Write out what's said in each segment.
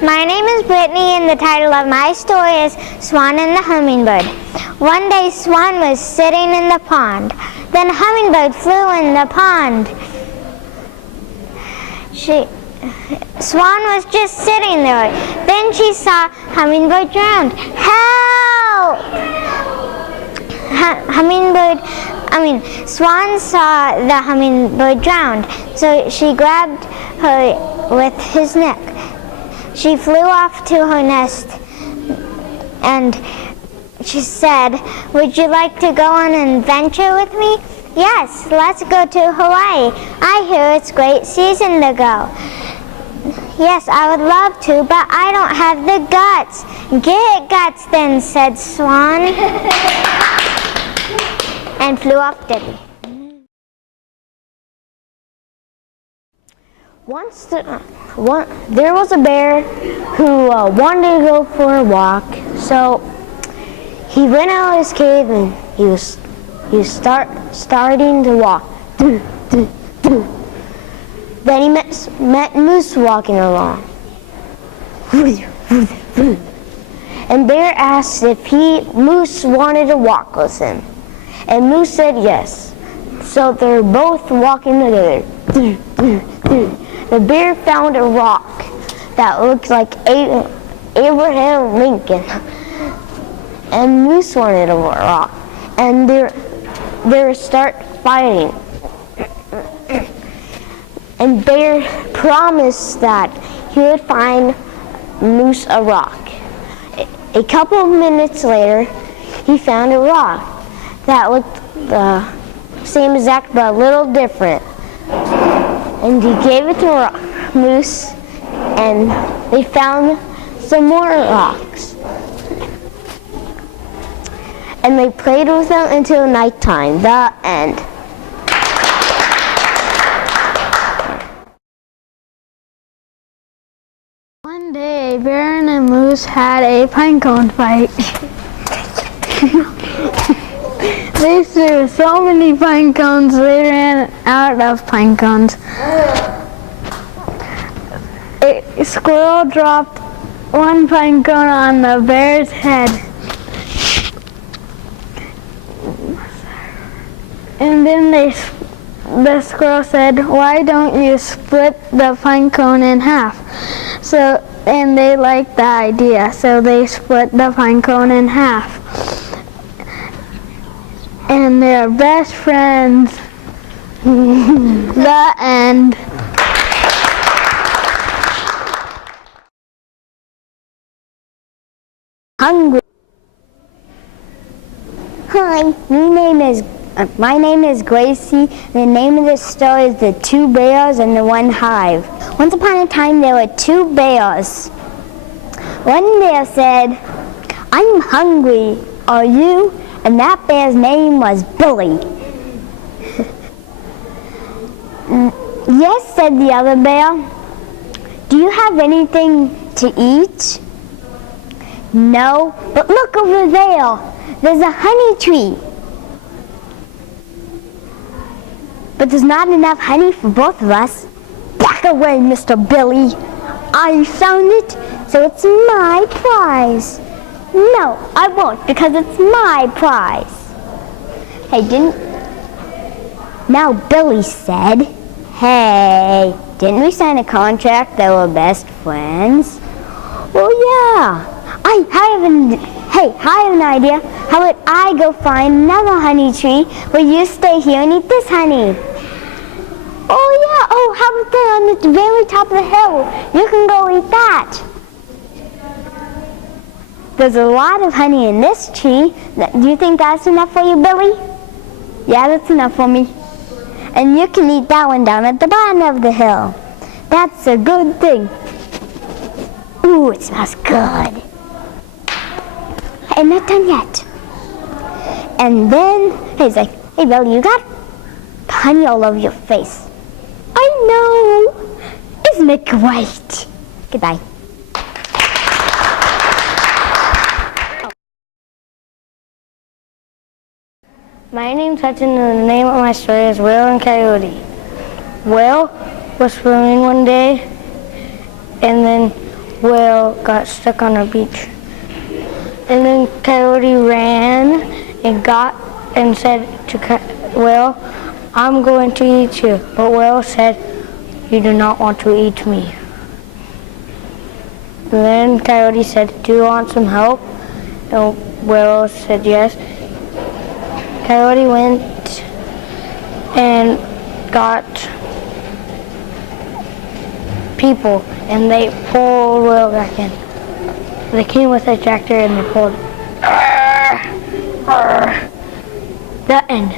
My name is Brittney and the title of my story is Swan and the Hummingbird. One day Swan was sitting in the pond. Then a hummingbird flew in the pond. Swan was just sitting there. Then she saw Hummingbird drowned. Help! Swan saw the hummingbird drowned, so she grabbed her with his neck. She flew off to her nest and she said, "Would you like to go on an adventure with me?" "Yes, let's go to Hawaii. I hear it's great season to go." "Yes, I would love to, but I don't have the guts." "Get guts then," said Swan, and flew off deadly. Once there was a bear who wanted to go for a walk, so he went out of his cave and he was starting to walk. Then he met Moose walking along. And Bear asked if Moose wanted to walk with him. And Moose said yes. So they're both walking together. The bear found a rock that looked like Abraham Lincoln. And Moose wanted a rock. And they start fighting. And Bear promised that he would find Moose a rock. A couple of minutes later, he found a rock that looked the same exact but a little different. And he gave it to Moose, and they found some more rocks. And they played with them until nighttime. The end. One day, a bear and a moose had a pinecone fight. They threw so many pine cones, they ran out of pine cones. A squirrel dropped one pine cone on the bear's head. And then the squirrel said, "Why don't you split the pine cone in half?" And they liked the idea, so they split the pine cone in half. And they're best friends. The end. Hungry. Hi, my name is Gracie. The name of this story is The Two Bears and the One Hive. Once upon a time, there were two bears. One bear said, "I'm hungry. Are you?" And that bear's name was Billy. "Yes," said the other bear. "Do you have anything to eat?" "No, but look over there. There's a honey tree." "But there's not enough honey for both of us." "Back away, Mr. Billy. I found it, so it's my prize." "No, I won't, because it's my prize." Now Billy said, "Hey, didn't we sign a contract that we're best friends?" "Well, yeah. I have an idea. How about I go find another honey tree where you stay here and eat this honey?" "Oh, yeah. Oh, how about there on the very top of the hill? You can go eat that." "There's a lot of honey in this tree. Do you think that's enough for you, Billy?" "Yeah, that's enough for me." "And you can eat that one down at the bottom of the hill." "That's a good thing." "Ooh, it smells good." "I'm not done yet." And then he's like, "Hey, Billy, you got honey all over your face." "I know. Isn't it great?" Goodbye. My name's Hudson and the name of my story is Will and Coyote. Will was swimming one day and then whale got stuck on a beach. And then Coyote ran and said to whale, "I'm going to eat you." But whale said, "You do not want to eat me." Then Coyote said, "Do you want some help?" And whale said yes. Coyote went and got people, and they pulled whale back in. They came with a tractor and they pulled. The end.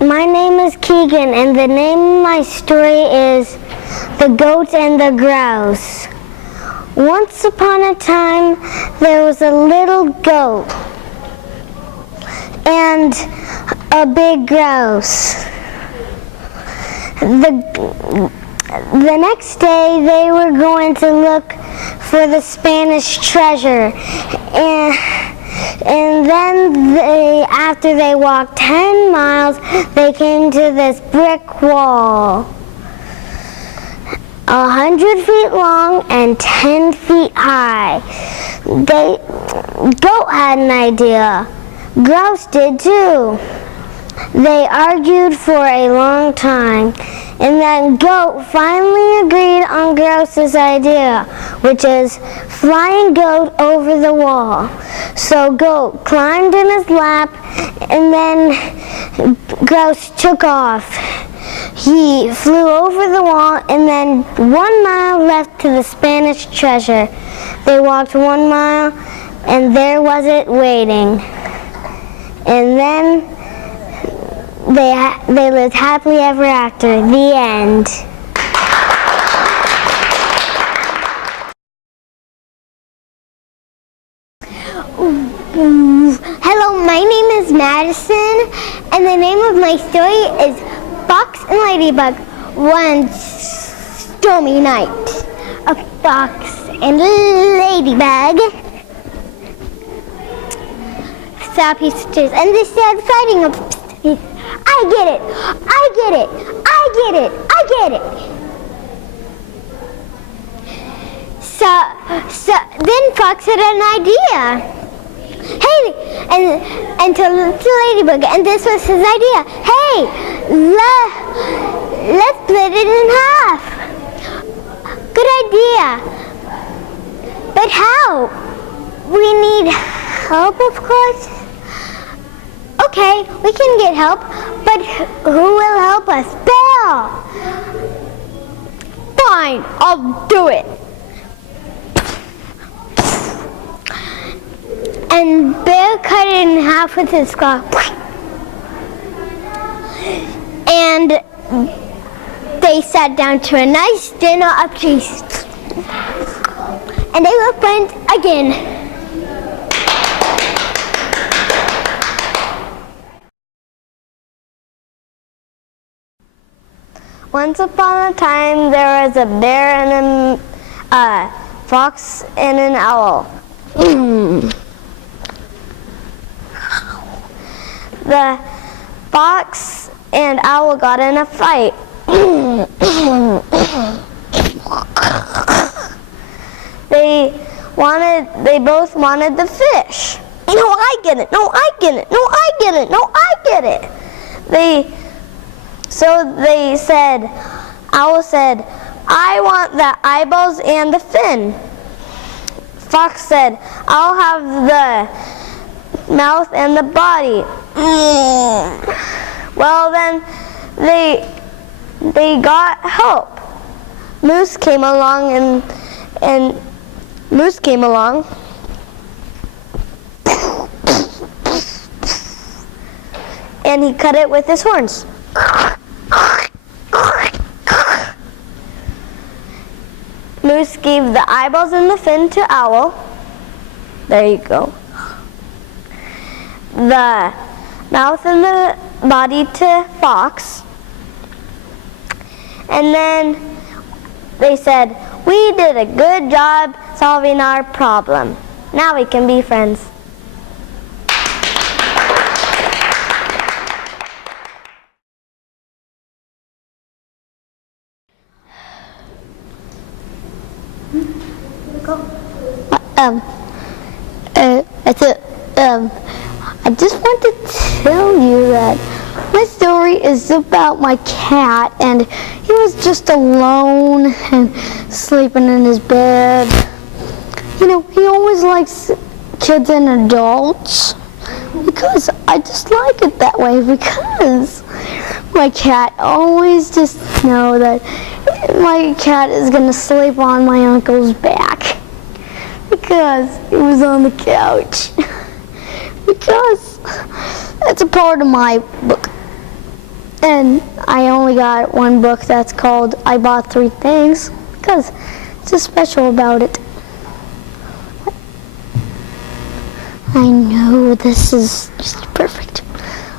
My name is Keegan, and the name of my story is The Goat and the Grouse. Once upon a time, there was a little goat and a big grouse. The next day, they were going to look for the Spanish treasure, and then after they walked 10 miles, they came to this brick wall, 100 feet long and 10 feet high. Goat had an idea. Grouse did too. They argued for a long time, and then Goat finally agreed on Grouse's idea, which is flying Goat over the wall. So Goat climbed in his lap, and then Grouse took off. He flew over the wall, and then 1 mile left to the Spanish treasure. They walked 1 mile, and there was it waiting. And then they lived happily ever after. The end. Hello, my name is Madison, and the name of my story is Fox and Ladybug. One stormy night, a fox and a ladybug saw pieces, and they started fighting up. I get it! I get it! I get it! I get it! So then Fox had an idea. Hey, and to Ladybug, and this was his idea. Hey, let's split it in half. Good idea. But how? We need help, of course. Okay, we can get help, but who will help us? Bear! Fine, I'll do it. And Bear cut it in half with his claw. And they sat down to a nice dinner of cheese. And they were friends again. Once upon a time, there was a bear and a fox and an owl. The fox and owl got in a fight. They both wanted the fish. No, I get it. No, I get it. No, I get it. No, I get it. Owl said, I want the eyeballs and the fin. Fox said, I'll have the mouth and the body. Well, then they got help. Moose came along and Moose came along. And he cut it with his horns. Moose gave the eyeballs and the fin to Owl. There you go. The mouth and the body to Fox. And then they said, we did a good job solving our problem. Now we can be friends. I just want to tell you that my story is about my cat, and he was just alone and sleeping in his bed. You know, he always likes kids and adults because I just like it that way, because my cat always just know that my cat is going to sleep on my uncle's back because he was on the couch. Because it's a part of my book. And I only got one book that's called I Bought 3 Things because it's just special about it. I know this is just perfect.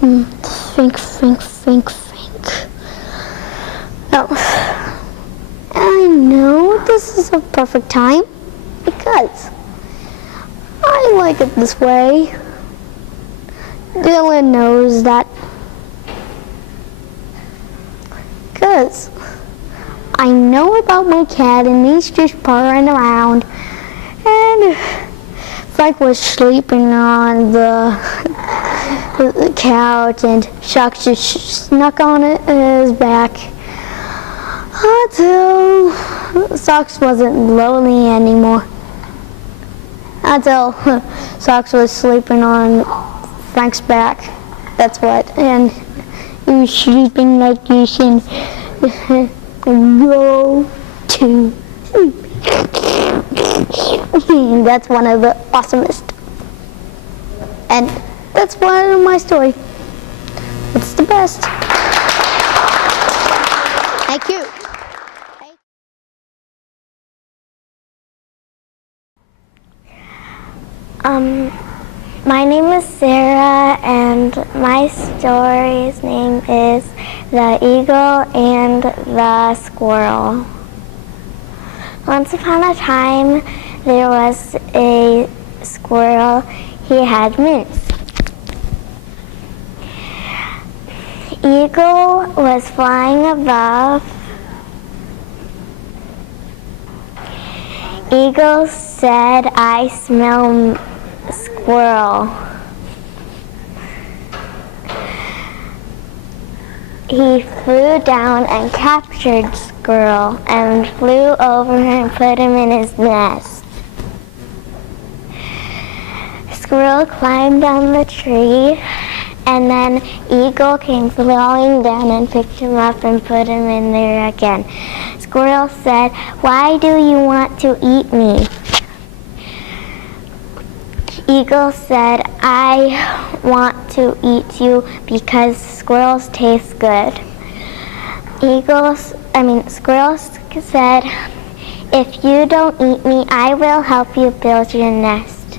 Think. Oh, I know this is a perfect time because I like it this way. Dylan knows that. Because I know about my cat and he's just purring around. And Frank was sleeping on the couch and Chuck just snuck on his back until Socks wasn't lonely anymore. Until Socks was sleeping on Frank's back. That's what. And he was sleeping like this and go to sleep. That's one of the awesomest. And that's one of my story. It's the best. Thank you. My name is Sarah, and my story's name is The Eagle and the Squirrel. Once upon a time, there was a squirrel. He had mints. Eagle was flying above. Eagle said, "I smell squirrel." He flew down and captured Squirrel and flew over and put him in his nest. Squirrel climbed down the tree, and then Eagle came flying down and picked him up and put him in there again. Squirrel said, "Why do you want to eat me?" Eagle said, "I want to eat you because squirrels taste good." Squirrel said, "If you don't eat me, I will help you build your nest."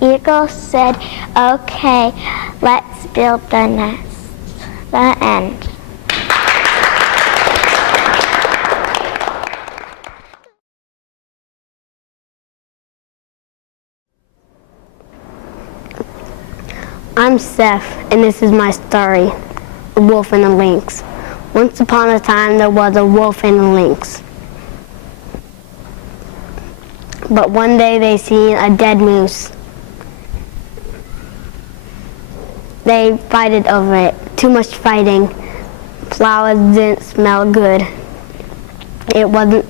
Eagle said, "Okay, let's build the nest." The end. I'm Seth, and this is my story, The Wolf and the Lynx. Once upon a time, there was a wolf and a lynx. But one day they seen a dead moose. They fighted over it. Too much fighting. Flowers didn't smell good. It wasn't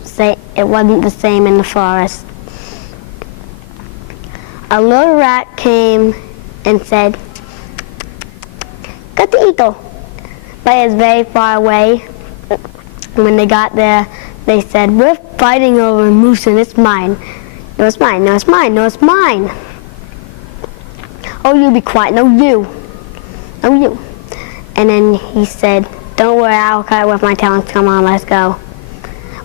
the same in the forest. A little rat came and said, "Got the eagle." But it's very far away. When they got there, they said, "We're fighting over a moose and it's mine." "No, it's mine. No, it's mine. No, it's mine." "Oh, you be quiet. No, you. No, you." And then he said, "Don't worry, I'll cut it with my talons. Come on, let's go."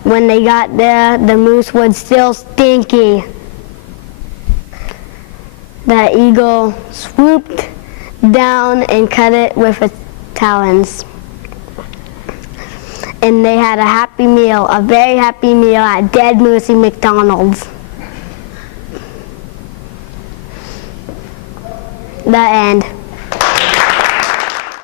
When they got there, the moose was still stinky. The eagle swooped down and cut it with its talons. And they had a happy meal, a very happy meal at Dead Moosey McDonald's. The end.